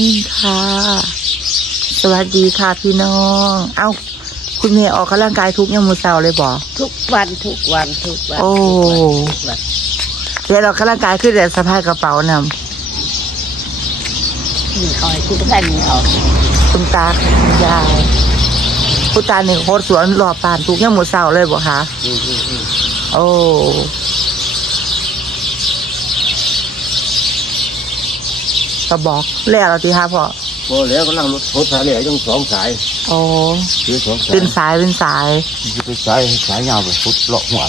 นิ่งค่ะ สวัสดีค่ะพี่น้อง เอ้า คุณเมย์ออกกำลังกายทุกยังมือเสาร์เลยบอกทุกวันทุกวันทุกวันโอ้ทุกวันเดี๋ยวเรากำลังกายขึ้นแต่สะพายกระเป๋านนี่เอาให้คุณท่านนี่เอาำคุณตาคุณยายคุณตาหนึ่งโคตรสวนหล่อปานทุกยังมือเสาร์เลยบอกคะอืมอืมอืมโอ้ กระบอกแล้วเราตีห้าพอโอ้แล้วกำลังรถรถสายเหลือยังสองสายโอ้คือสองสายเป็นสายเป็นสายคือเป็นสายสายยาวไปพุดเลาะหัว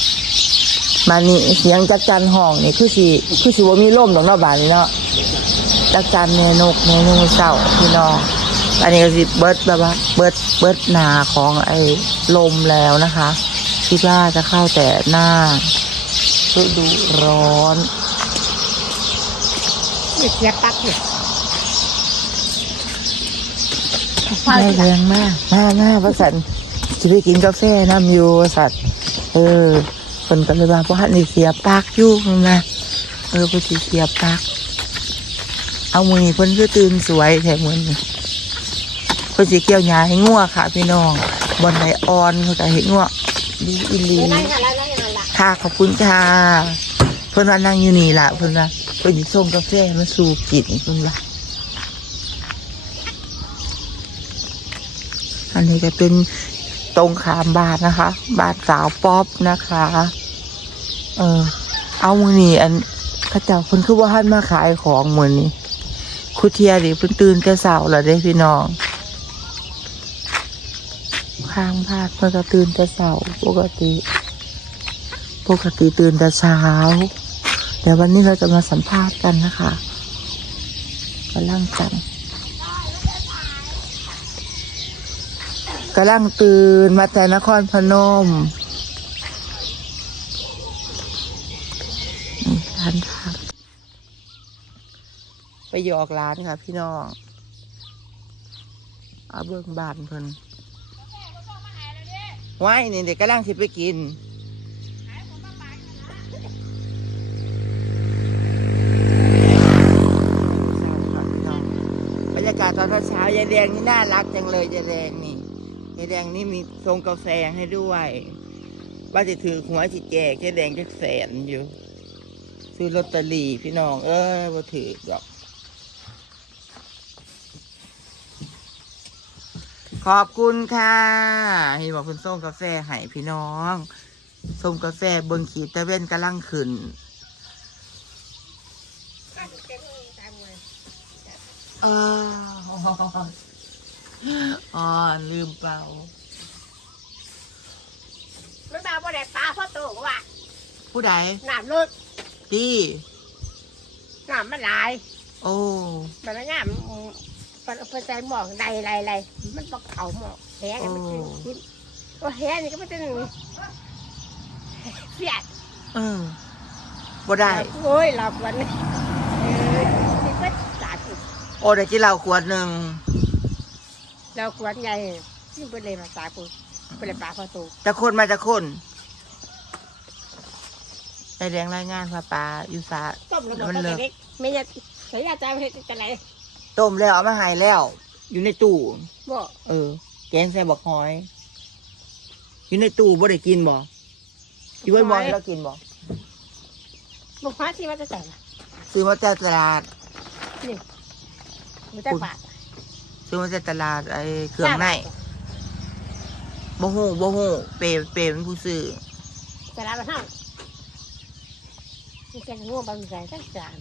มานี่เสียงจักจันห้องนี่คือสิคือสิว่ามีลมดอกเนาะบานนี้เนาะจักจันแม่นกแม่นูเศร้าพี่น้องอันนี้ก็สิเบิดแบบว่าเบิดเบิดหนาของไอ้ลมแล้วนะคะคิดว่าจะเข้าแต่หน้าฤดูร้อนนี่เสียปักเนี่ย ไม่แรงมากมามาประสันจะไปกินกาแฟน้ำอยู่สัตว์ เออคนก็เลยว่าพราะฮันนี่เสียปากอยู่นะเออเพอสิเสียปาก เอามือเพิ่นคือตื่นสวยแถมมือเพิ่นสิเกี่ยวหญ้าให้งัวค่ะ พี่น้องบนไหนอ่อนเขาก็เห็นงัวดีอีหลีค่ะขอบคุณค่ะเพิ่นว่านั่งอยู่นี่ล่ะเพิ่นว่าเพิ่นสิส่งกาแฟมาสู่กินเพิ่นว่า อันนี้ก็เป็นตรงขามบาทนะคะ บาทสาวป๊อปนะคะ เออ เอามือนี่อันข้าเจ้าเพิ่นคือว่าหันมาขายของเหมือนนี้คุเทียดิเพิ่นตื่นแต่เช้าแล้วเด้พี่น้องข้างบานเพิ่นก็ตื่นแต่เช้าปกติ ปกติตื่นแต่เช้าแต่วันนี้เราจะมาสัมภาษณ์กันนะคะกำลังจัง กำลังตื่นมาแต่นครพนมร้านทางไปหยอกร้านค่ะพี่น้องเอาเบื้องบานเพิ่นไว้นี่เด็กกำลังสิไปกินบรรยากาศตอนเช้ายายแดงนี่น่ารักจังเลยยายแดงนี่ แดงนี่มีทรงกาแฟให้ด้วยว่าจะถือหัวจิแจกยายแดงจะแสนอยู่ ซื้อลอตเตอรี่พี่น้อง เออบ่ถือดอก ขอบคุณค่ะเห็นบอกคุณส่งกาแฟให้พี่น้องส่งกาแฟเบิงขีดตะเว้นกำลังขึ้นอ้า อ๋อลืมเปล่าไม่มาบ่ได้ปลาพ่อโตก็ว่าผู้ใดน้ำลึกดีน้ำมันหลายโอ้มันน้ำมันเป็นใจหมอกใดไรไรมันปอกเขาหมอกแห้งมันกินโอ้แห้งนี่ก็ไม่เป็นเสียดเออบ่ได้โอ้ยหลับวันนี้เออนี่ก็สาธุโอ้ได้กินเหล้าขวดหนึ่ง เราควรใหญ่ยิ่งเป็นเลยมาสาธุเป็นเลยปลาพ่อโตจะคนมาจะคนไอแดงรายงานพาปลาอยู่สาต้มแล้วบอกว่าเด็กไม่อยากไม่อยากจะไปจะไหนต้มแล้วเอามาใหายแล้ว อยู่ในตู้บ่เออ แกงใส่บักหอย อยู่ในตู้บ่ได้กินบ่อยู่ไว้บ่ให้เรากินบ่บ่ฟ้าที่ว่าจะแต่งซื้อมาจากตลาดไม่ได้บาท ซื้อมาจากตลาดไอ้เครื่องในบ่ฮู้บ่ฮู้เปเปเป็นผู้ซื้อแต่ละบ้านห้างมีแกงง่วงบางใจตั้งจาน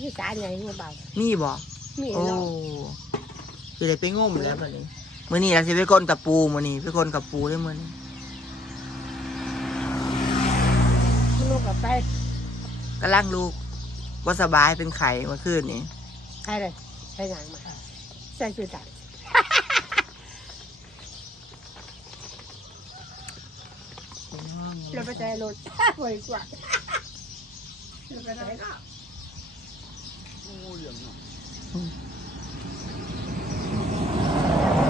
ยี่สานใหญ่ง่วงเบานี่บ่มีโอ้เนาะคือได้ไปงมแล้วบัดนี้มื้อนี้เราสิไปก้นกับปูมื้อนี้ไปก้นกับปูได้มื้อนี้ลูกกับไปกำลังลูกบ่สบายเป็นไข้เมื่อคืนนี้ใครเลยใช้งานมา ใส่ชุดดำเราไปใจรถบริกว่าเราไปไหนเนาะ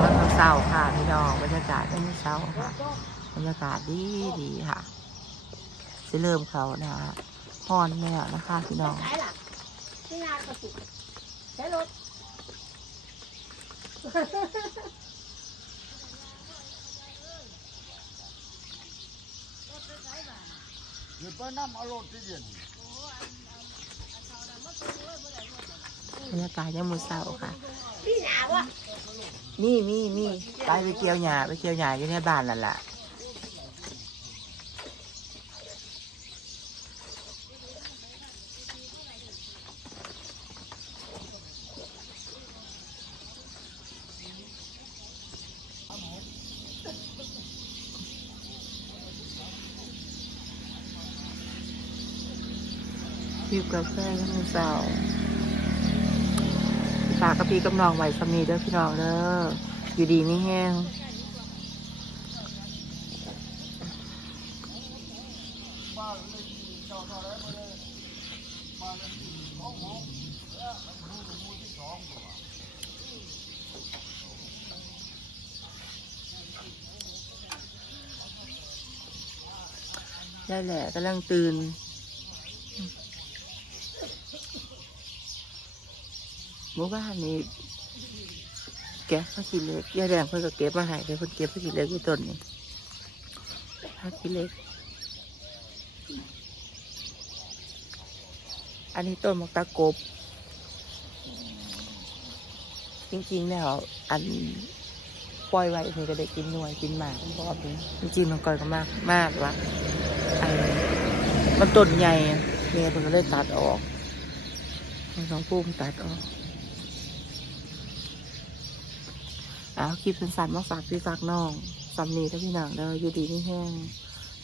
มันเศร้าๆค่ะพี่น้องบรรยากาศมันเศร้าค่ะบรรยากาศดีดีๆค่ะสิเริ่มเขานะฮะฮอนแล้วนะคะพี่น้องขายล่ะที่งานก็สุกใช้รถ เดี๋ยวไปน้ำเอารถที่เย็นบรรยากาศยังมือเศร้าค่ะ พี่หนาวอะ มีมีมีไปไปเกี่ยวหญ้าไปเกี่ยวหญ้าอยู่ในบ้านนั่นแหละ พิบกาแฟยังมือเศร้าฝากกับพี่กับน้องไหวสำนีเด้อพี่น้องเด้ออยู่ดีไม่แห้งได้แหละกำลังตื่น เมื่อวานนี้แกะผ้าขี้เล็กยายแดงเพิ่นก็เก็บมาให้เดี๋ยเพิ่นเก็บผ้าขี้เล็กอยู่ต้นนี้ผ้าขี้เล็ก อันนี้ต้นมะตะกบ จริงๆแล้วอันปล่อยไว้เพื่อก็ได้กินหน่วยกินหมากพราะว่าเป็นจริงๆน้องก้อยก็มากมากว่าไอ้มันต้นใหญ่อะแม่มันก็เลยตัดออกน้องปุ้มตัดออก เอาคลิปสั้นๆมาฝากพี่ฝากน้องสำนีถ้าพี่น้องเด้ออยู่ดีไม่แห้ง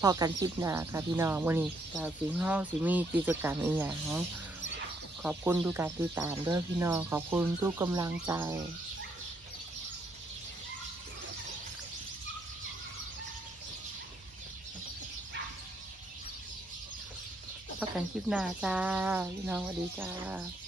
พอกันคลิปหน้าค่ะพี่น้องวันนี้ดาวสิงห์ห้องสิมีกิจกรรมอีกอย่างขอบคุณทุกการติดตามเด้อพี่น้องขอบคุณทุกกำลังใจพบกันคลิปหน้าจ้า พี่น้องสวัสดีจ้า